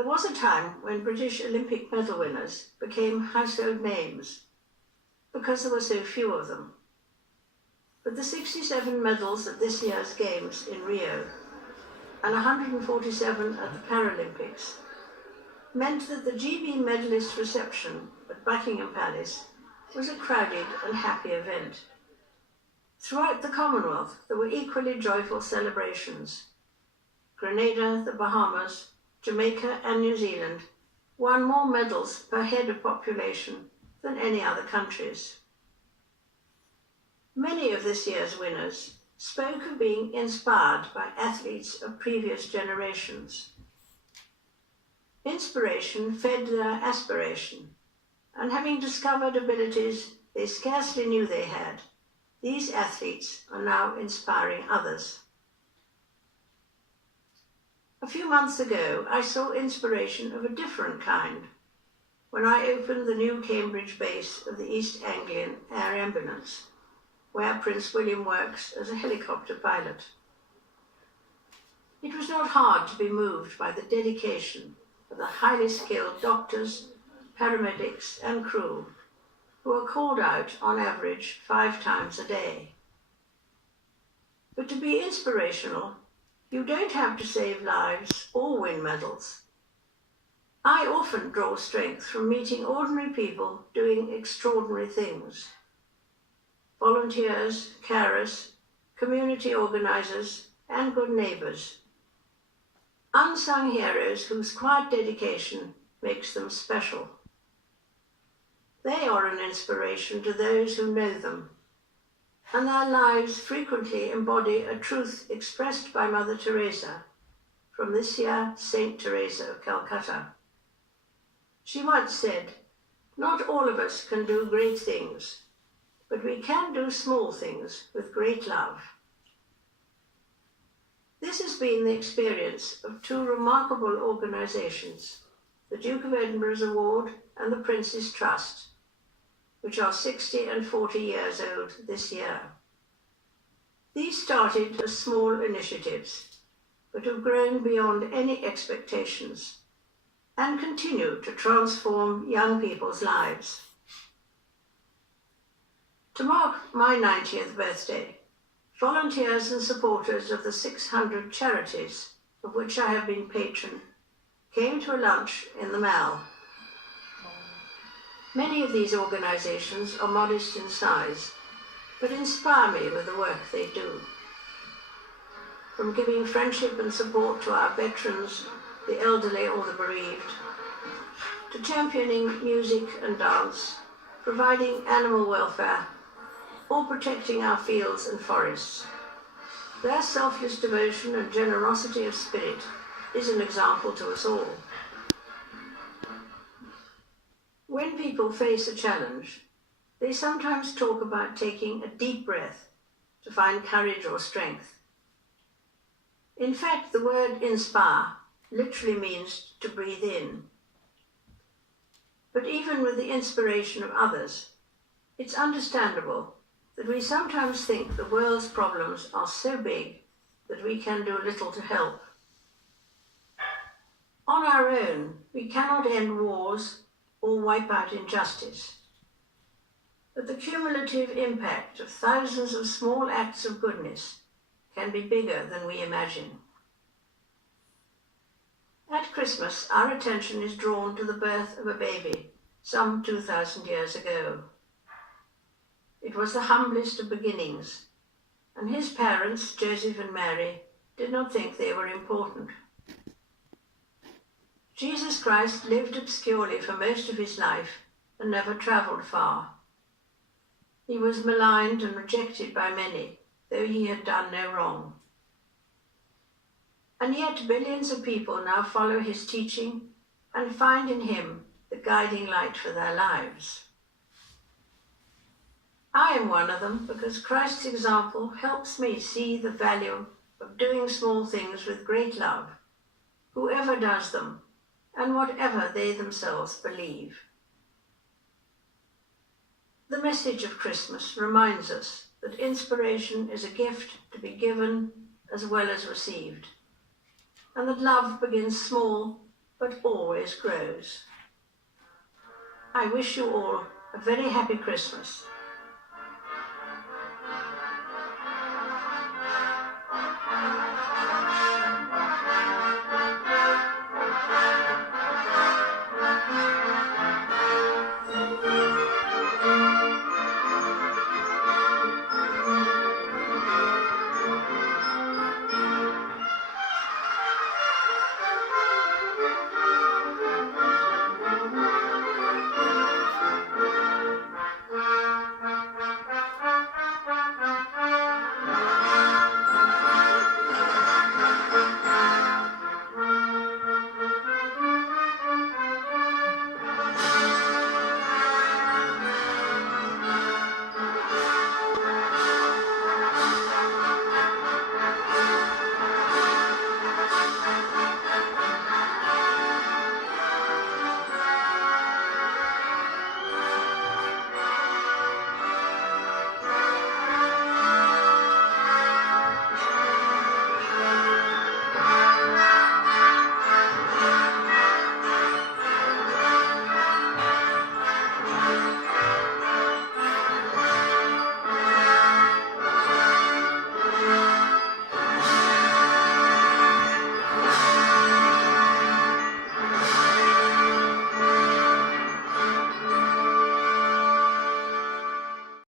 There was a time when British Olympic medal winners became household names because there were so few of them. But the 67 medals at this year's Games in Rio and 147 at the Paralympics meant that the GB medalist reception at Buckingham Palace was a crowded and happy event. Throughout the Commonwealth, there were equally joyful celebrations. Grenada, the Bahamas, Jamaica and New Zealand won more medals per head of population than any other countries. Many of this year's winners spoke of being inspired by athletes of previous generations. Inspiration fed their aspiration, and having discovered abilities they scarcely knew they had, these athletes are now inspiring others. A few months ago, I saw inspiration of a different kind when I opened the new Cambridge base of the East Anglian Air Ambulance, where Prince William works as a helicopter pilot. It was not hard to be moved by the dedication of the highly skilled doctors, paramedics and crew who are called out on average 5 times a day. But to be inspirational, you don't have to save lives or win medals. I often draw strength from meeting ordinary people doing extraordinary things. Volunteers, carers, community organisers, and good neighbours. Unsung heroes whose quiet dedication makes them special. They are an inspiration to those who know them, and their lives frequently embody a truth expressed by Mother Teresa, from this year Saint Teresa of Calcutta. She once said, "Not all of us can do great things, but we can do small things with great love." This has been the experience of 2 remarkable organisations, the Duke of Edinburgh's Award and the Prince's Trust, which are 60 and 40 years old this year. These started as small initiatives, but have grown beyond any expectations and continue to transform young people's lives. To mark my 90th birthday, volunteers and supporters of the 600 charities of which I have been patron came to a lunch in the Mall. Many of these organisations are modest in size, but inspire me with the work they do. From giving friendship and support to our veterans, the elderly or the bereaved, to championing music and dance, providing animal welfare, or protecting our fields and forests. Their selfless devotion and generosity of spirit is an example to us all. When people face a challenge, they sometimes talk about taking a deep breath to find courage or strength. In fact, the word inspire literally means to breathe in. But even with the inspiration of others, it's understandable that we sometimes think the world's problems are so big that we can do little to help. On our own, we cannot end wars or wipe out injustice. But the cumulative impact of thousands of small acts of goodness can be bigger than we imagine. At Christmas, our attention is drawn to the birth of a baby some 2,000 years ago. It was the humblest of beginnings, and his parents, Joseph and Mary, did not think they were important. Jesus Christ lived obscurely for most of his life and never travelled far. He was maligned and rejected by many, though he had done no wrong. And yet billions of people now follow his teaching and find in him the guiding light for their lives. I am one of them because Christ's example helps me see the value of doing small things with great love, whoever does them, and whatever they themselves believe. The message of Christmas reminds us that inspiration is a gift to be given as well as received, and that love begins small but always grows. I wish you all a very happy Christmas.